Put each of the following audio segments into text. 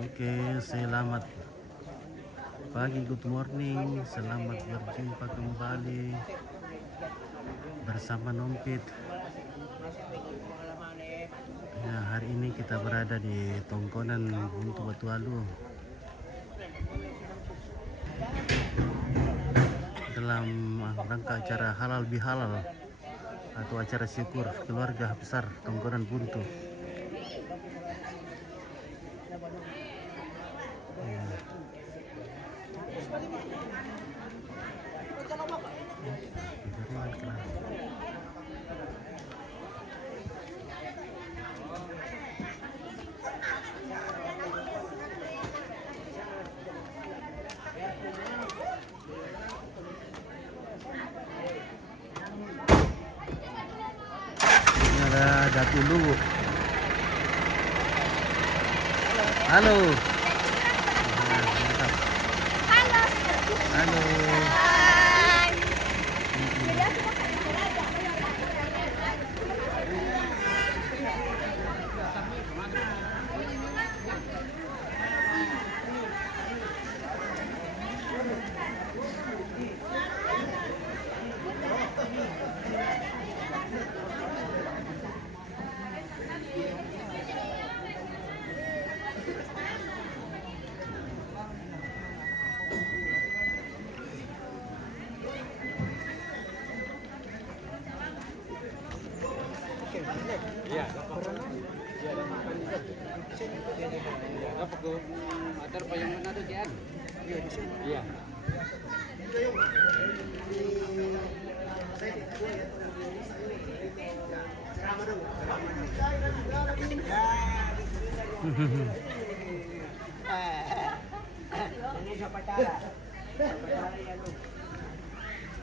Oke, selamat pagi, good morning. Selamat berjumpa kembali bersama Nompit. Ya, hari ini kita berada di Tongkonan Buntu Batualu dalam rangka acara halal bihalal atau acara syukur keluarga besar Tongkonan Buntu. Ini ada Datu Luwu. Halo. Nah, mantap. Halo. Iya, dapat tuh. Motor yang mana tuh, Jan? Iya, di sini. Iya.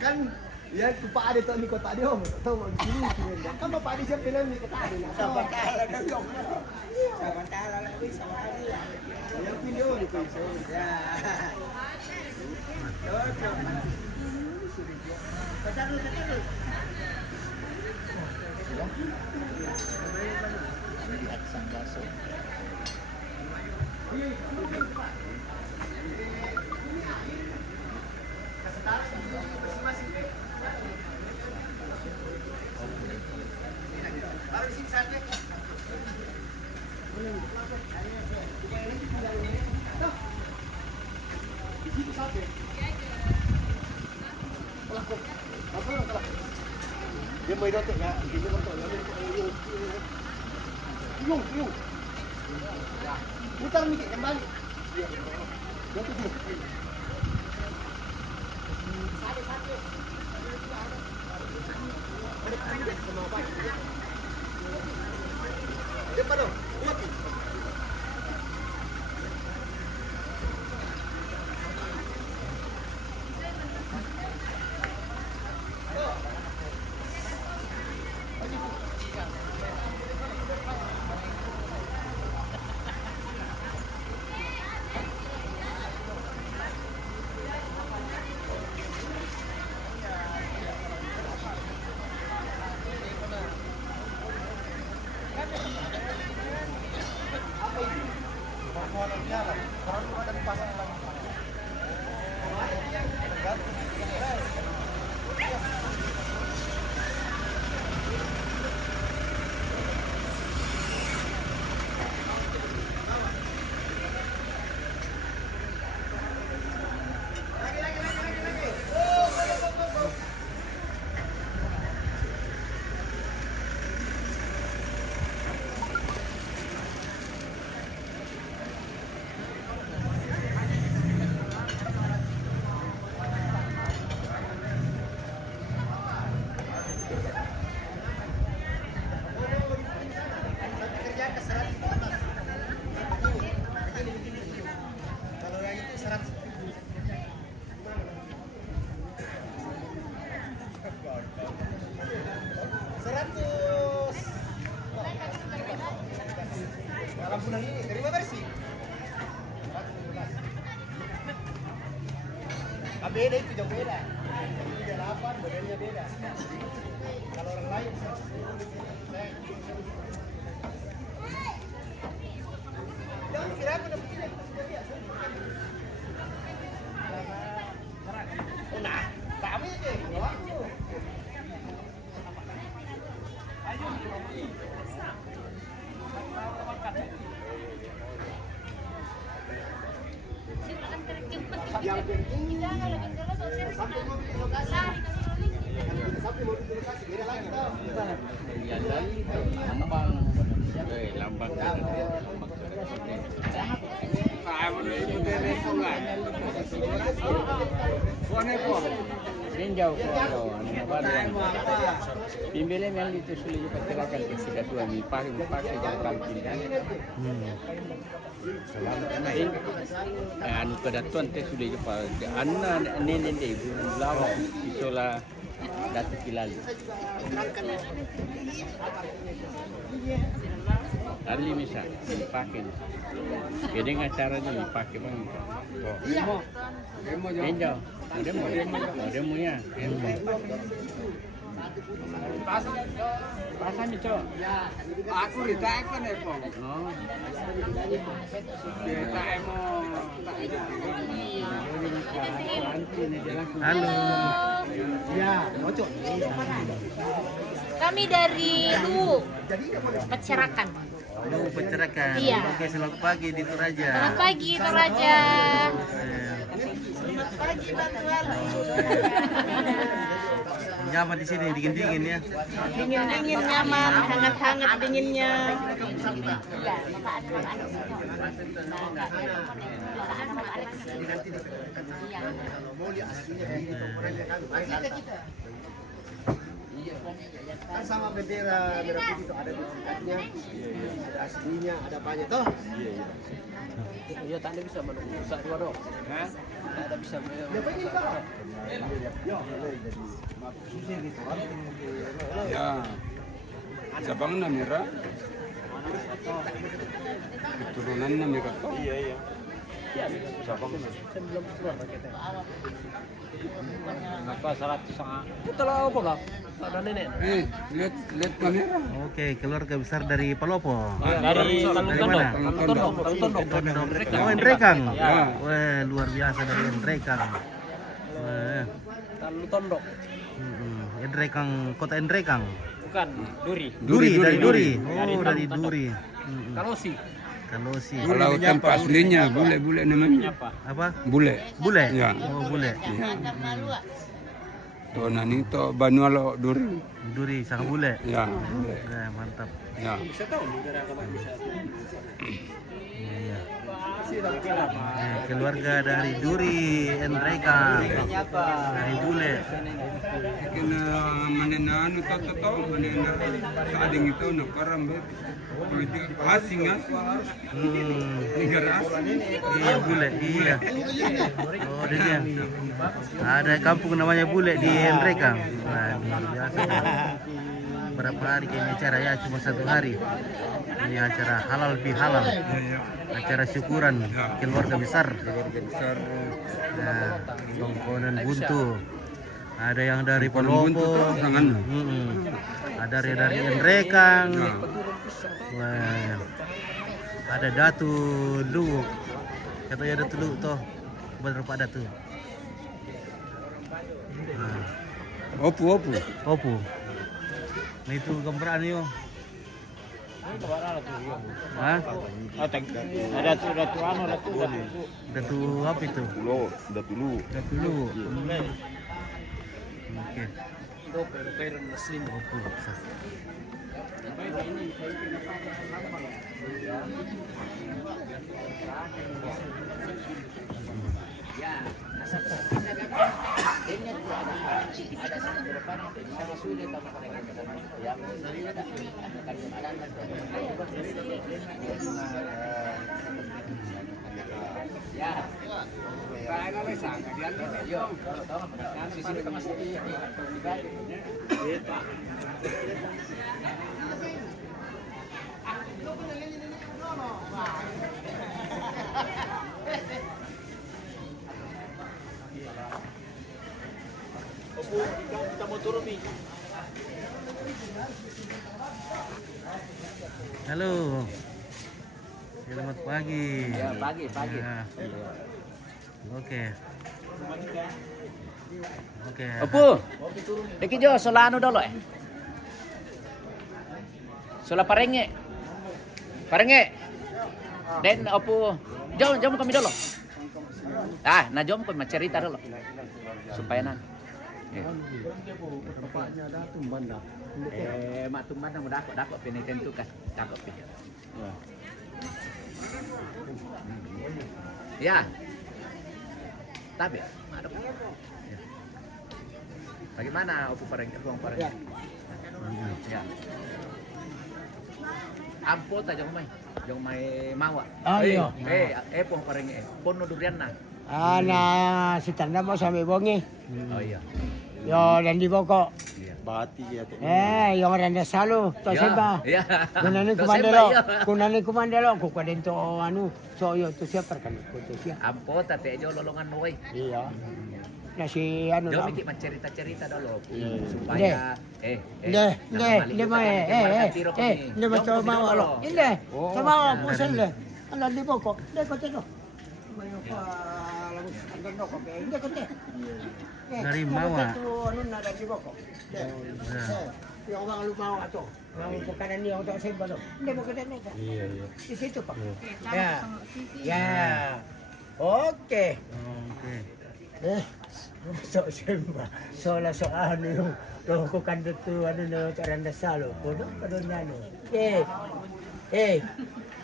Kan ya Pak Ade tuh di kota dia om tahu di sini kan Bapak Ade siapa bilang di kota Ade sabar kalah kan dong sabar kalah lagi sama Ade ya video di kota ya kata dulu dia mau itu ya ini untuk yung putar mikir kembali dia tuh depan dong Lampunan ini dari mana bersih? Beda itu jauh beda. Ini dia 8, badannya beda. Kalau orang lain jangan kira aku dapat ini. Yang penting sampai mobil di lokasi. Sampai mobil di lokasi, beda lagi tau. Lambang. Ninjau ko Pimbele mel itu sulit pergerakan ke segatua mi pakai jam kantin. Anu kedatuan teh sudah jumpa. Anna nenen deh lawa isola datu kilali. Ali misal dipakai. Jadi acaranya dipakai bang. Ninjau. Demo ya. Pasan itu. Aku ditekan ya, Pong. Oh. Halo. Ya, cocok. Kami dari Lu Pecerakan. Lu Pecerakan. Iya. Oke, selamat pagi di Toraja. Selamat pagi Toraja. Nyaman di sini, dingin-dingin ya. Dingin-dingin nyaman, hangat-hangat dinginnya. Kan sama bendera merah putih itu ada sertifikatnya, ada aslinya, ada banyak toh. Iya, tadi bisa menusa dua dong. Hah? Ada bisa. Ya, Sabang na mira. Keturunan na mira to. Iya. Sabang na. Apa 100 Itu lah apa kah? Ada nenek. Lihat kamera. Oke, keluarga besar dari Palopo. Dari mana? Tondok. Oh, Endrekang. Ya. Wah, luar biasa dari Endrekang. Wah. Lalu Tondok. Endrekang, kota Endrekang. Bukan, Duri. Dari Duri. Dari Oh, dari Tondok. Duri. Kalosi. Kalau si Kalau tempat aslinya bule namanya. Apa? apa? Bule. Bule. Ya. Oh, bule. To nani to Banualo Duri. Duri sang bule. Ya, bule. Ya, mantap. Ya. Iya. Keluarga dari Duri, Endrekang. Dari bule. Kena manena anu to manena sading itu na parang politik asing. Negara asing. Iya, bule. Iya. Oh, dia. Ada kampung namanya Bule di Endrekang. Wah, luar biasa. Berapa hari kayaknya acara ya? Cuma 1 hari. Ini acara halal bihalal. Acara syukuran keluarga besar. Keluarga besar. Nah, Tongkonan Buntu. Ada yang dari Buntu Palopo. to sangan. Ada dari Endrekang. Wah. Ada Datu Lu. Katanya Datu Lu toh. Bener Pak Datu. Nah, Opu. Opu. Nah itu gambaran yo. Hah? Ada Datu anu, Datu apa itu? Datu Lu. Oke. Opu. Halo. Selamat pagi. Ya, pagi. Ya. Oke. Oke. Opo. Deki jo sola anu dolo Sola parenge. Den opo. Jom kami dolo. Najom ko macerita dulu. Supaya nang. Mak tumban na mo dako pinitentu kas dako pi. Ya. Tabi, madap. Bagaimana upo pareng pareng? Ya. Ampo ta jong may mawa. Iya. Pong pareng pono durian na. Na si tanda mo sa may bongi. Oh iya. Yo dan di boko. Bati ya. Yung randa salo, to seba. Iya. Kunani kumandelo, ko ka dito so yo to siya perkan ko to siya. Ampo tate jo lolongan mo oy. Iya. Na si Jo miki cerita dulu supaya Hindi mo to mawalo. Hindi. Sama ko sila. Ala di boko. Hindi ko tino. Mayo pa andando ko hindi ko te. Dari Mawa. Ano na dari boko. Yung mga lumaw ato. Ang pagkanan niya ako sa ibalo. Hindi mo kita nito. Iya. Di situ pa. Ya. Oke. So siyempre. So yung ko kandot to na karanda salo. Kuno na no.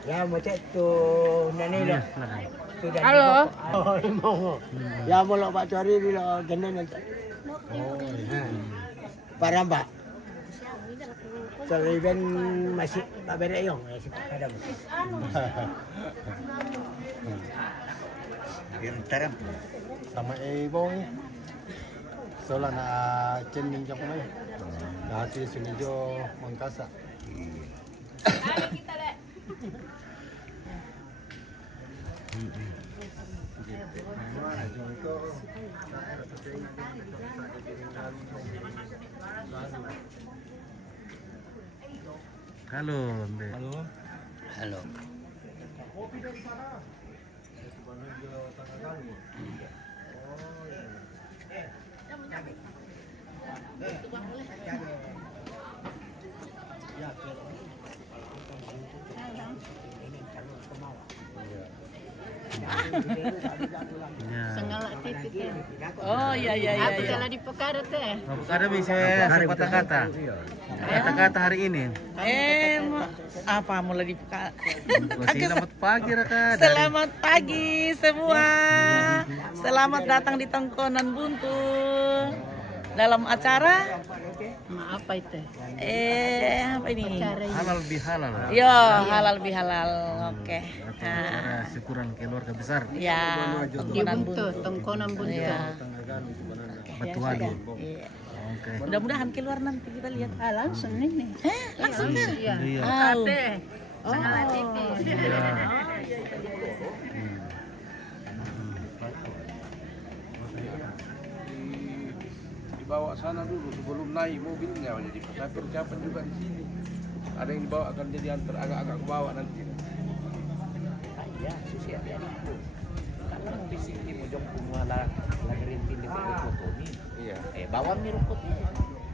Ya mo to nanilo. Halo. Ya mo lo Pak Cori lo ganda nanti. Para Mbak. So even masih pabere yung si kada mo. Taram sama ibong sola na chenin jo kumay dati sinijo mangkasa Halo, Mbe. Halo. Sengala titik. Oh iya. Apa telah dipekara teh? Ada bisa kata-kata. Kata-kata hari ini. Apa mulai dibuka? Selamat pagi Raka. Selamat pagi semua. Selamat datang di Tongkonan Buntu. Dalam acara Apa itu? apa ini? Halal bihalal. Yo, halal bihalal. Oke. Acara syukuran keluarga besar. Ya, Di Tongkonan Buntu, Buntu. Tongkonan Buntu. Ya. Batuali. Iya. Oke. Mudah-mudahan keluar nanti kita lihat. Langsung ini. Langsung kan? Iya. Iya. Sengala titik. Iya. Dibawa sana dulu sebelum naik mobilnya, jadi saya persiapan juga di sini. Ada yang dibawa akan jadi antar agak-agak ke bawah nanti. Ya, susi adik-adikku. Karena mau di sini mau jom kumala lagerintin di foto ni. Iya. Bawa mi rumput ni.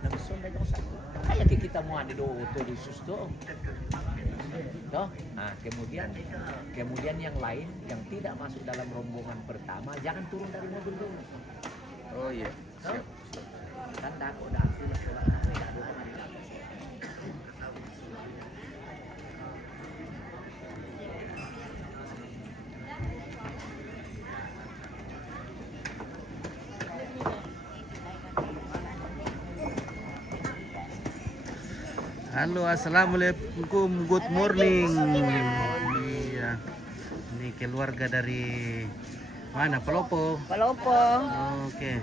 Nang sonda jong satu. Kayak kita mau ada do auto di susto. Toh? Nah, kemudian yang lain yang tidak masuk dalam rombongan pertama jangan turun dari mobil dulu. Oh iya. Siap. Kan aku dah sudah sholat tidak ada orang. Halo, assalamualaikum, good morning. Iya, ini keluarga dari mana? Pelopo. Palopo. Oke.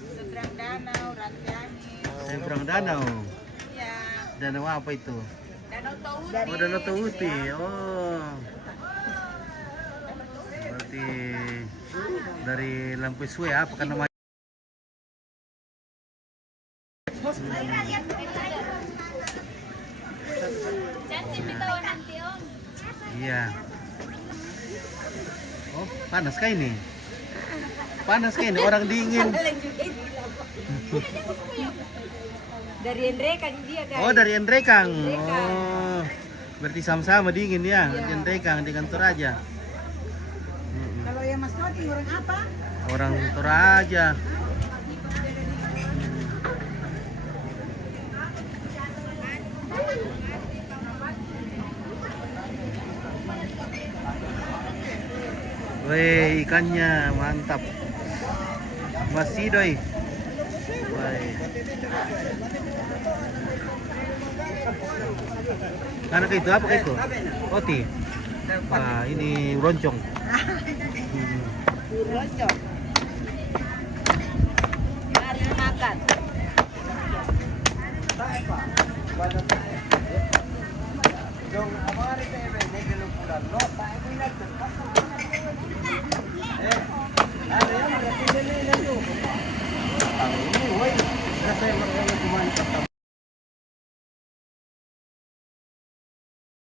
Seberang danau, Rantiani. Seberang danau. Ya. Danau apa itu? Danau Tauti. Oh, Danau Tauti. Oh. Berarti dari Lampuisue apa kan namanya? Iya. Oh, panas kah ini? Panas kah ini? Orang dingin. Dari Endrekang dia guys. Oh, dari Endrekang. Oh. Berarti sama-sama dingin ya. Endrekang di kantor aja. Kalau Ayah Mas Toti orang apa? Orang Toraja. Wih, ikannya mantap. Masih doi. Wih. Anak itu apa itu? Oti. Wah, ini roncong. Lonjong. Mari makan. Dong, apa hari teh ini lu pulang? No, tak ini ada yang ada di sini itu. Ini, woi, saya cuma